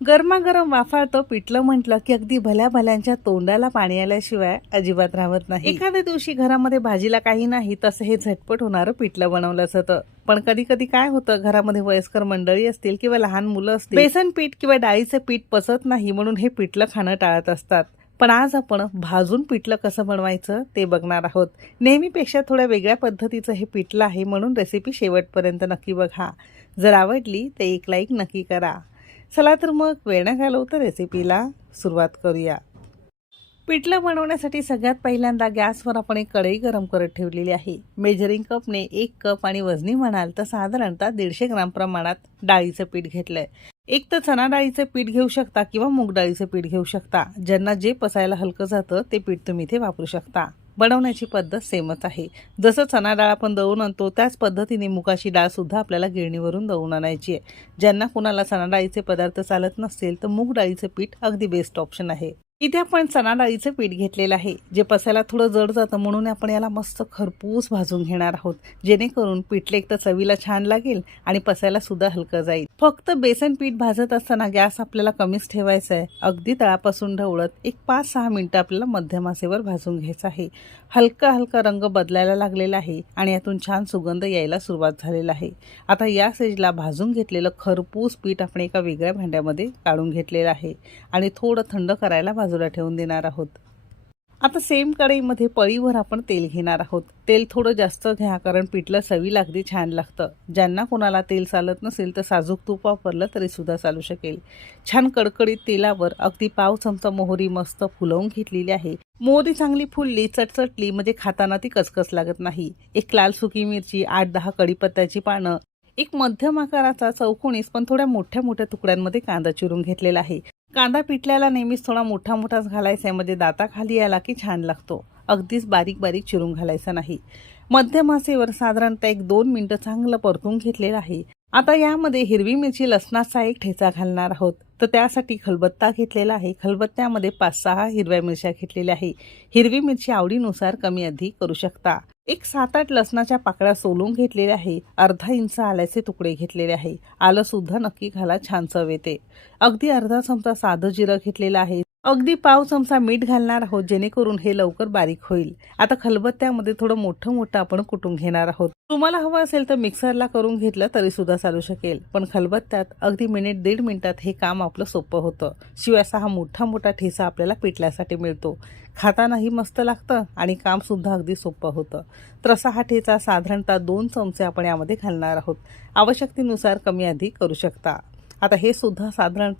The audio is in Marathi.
गरमागरम वाफाळतं पिठलं म्हटलं की अगदी भल्या भल्यांच्या तोंडाला पाणी आल्याशिवाय अजिबात राहत नाही। एखाद्या दिवशी घरामध्ये भाजीला काही नाही तसं हे झटपट होणारं पिठलं बनवलं जातं। पण कधी कधी काय होतं, घरामध्ये वयस्कर मंडळी असतील किंवा लहान मुलं असतील, बेसन पीठ किंवा डाळीचं पीठ पचत नाही म्हणून हे पिठलं खाणं टाळत असतात। पण आज आपण भाजून पिठलं कसं बनवायचं ते बघणार आहोत। नेहमीपेक्षा थोड्या वेगळ्या पद्धतीचं हे पिठलं आहे, म्हणून रेसिपी शेवटपर्यंत नक्की बघा। जर आवडली तर एक लाईक नक्की करा। चला तर मग वेळ न घालवता रेसिपीला सुरुवात करूया। पिठलं बनवण्यासाठी सगळ्यात पहिल्यांदा गॅसवर आपण एक कढई गरम करत ठेवलेली आहे। मेजरिंग कपने 1 कप आणि वजनी म्हणाल तर साधारणतः 150 ग्राम प्रमाणात डाळीचं पीठ घेतलंय। एक तर चणा डाळीचं पीठ घेऊ शकता किंवा मूग डाळीचं पीठ घेऊ शकता। ज्यांना जे पचायला हलकं जातं ते पीठ तुम्ही इथे वापरू शकता। बनवण्याची पद्धत सेमच आहे। जसं चणा डाळ आपण दळून आणतो त्याच पद्धतीने मुगाची डाळ सुद्धा आपल्याला गिरणीवरून दळून आणायची आहे। ज्यांना कुणाला चणा डाळीचे पदार्थ चालत नसतील तर मूग डाळीचं पीठ अगदी बेस्ट ऑप्शन आहे। इथे आपण चणा डाळीचं पीठ घेतलेलं आहे, जे पचायला थोडं जड जातं म्हणून आपण याला मस्त खरपूस भाजून घेणार आहोत, जेणेकरून पिठलं एक तर चवीला छान लागेल आणि पचायला सुद्धा हलकं जाईल। फक्त बेसन पीठ भाजत असताना गॅस आपल्याला कमीच ठेवायचा आहे। अगदी तळापासून ढवळत एक 5-6 मिनिटं आपल्याला मध्यम आचेवर भाजून घ्यायचं आहे। हलका हलका रंग बदलायला लागलेला आहे आणि यातून छान सुगंध यायला सुरुवात झालेला आहे। आता या स्टेजला भाजून घेतलेलं खरपूस पीठ आपण एका वेगळ्या भांड्यामध्ये काढून घेतलेलं आहे आणि थोडं थंड करायला बाजूला ठेवून देणार आहोत। आता सेम कढईमध्ये पळीवर आपण तेल घेणार आहोत। तेल थोडं जास्त घ्या, कारण पिठलं चवीला अगदी छान लागतं। ज्यांना कोणाला तेल चालत नसेल तर साजूक तूप वापरलं तरी सुद्धा चालू शकेल। छान कडकडीत तेलावर अगदी पाव चमचा मोहरी मस्त फुलवून घेतलेली आहे। मोहरी चांगली फुलली, चटचटली म्हणजे खाताना ती कचकच लागत नाही। एक लाल सुकी मिरची, 8-10 कढीपत्त्याची पानं, एक मध्यम आकाराचा चौकोनीस पण थोड्या मोठ्या मोठ्या तुकड्यांमध्ये कांदा चिरून घेतलेला आहे। कांदा पिठल्याला नेहमीच थोडा मोठा मोठाच घालायचा आहे, म्हणजे दाताखाली यायला की छान लागतो। अगदीच बारीक बारीक चिरून घालायचा नाही। मध्यम आचेवर साधारणतः 1-2 मिनिटं चांगलं परतून घेतलेलं आहे। आता यामध्ये हिरवी मिरची लसणाचा एक ठेचा घालणार आहोत, तर त्यासाठी खलबत्ता घेतलेला आहे। खलबत्त्यामध्ये 5-6 हिरव्या मिरच्या घेतलेल्या आहे। हिरवी मिरची आवडीनुसार कमी अधिक करू शकता। एक 7-8 लसणाच्या पाकळ्या सोलून घेतलेल्या आहे। अर्धा इंच आल्याचे तुकडे घेतलेले आहे। आलं सुद्धा नक्की घाला, छान चव येते। अगदी अर्धा चमचा साधं जिरं घेतलेलं आहे। अगदी पाव चमचा मीठ घालणार आहोत, जेणेकरून हे लवकर बारीक होईल। आता खलबत्त्यामध्ये थोडं मोठं मोठं आपण कुटून घेणार आहोत। तुम्हाला हवं असेल तर मिक्सरला करून घेतलं तरी सुद्धा चालू शकेल, पण खलबत्त्यात अगदी मिनिट 1.5 मिनिटात हे काम आपलं सोपं होतं। शिवाय असा हा मोठा मोठा ठेचा आपल्याला पिठल्यासाठी मिळतो। खातानाही मस्त लागतं आणि काम सुद्धा अगदी सोपं होतं। तर असा हा ठेचा साधारणतः 2 चमचे आपण यामध्ये घालणार आहोत। आवश्यकतेनुसार कमी अधिक करू शकता। आता हे सुद्धा साधारणतः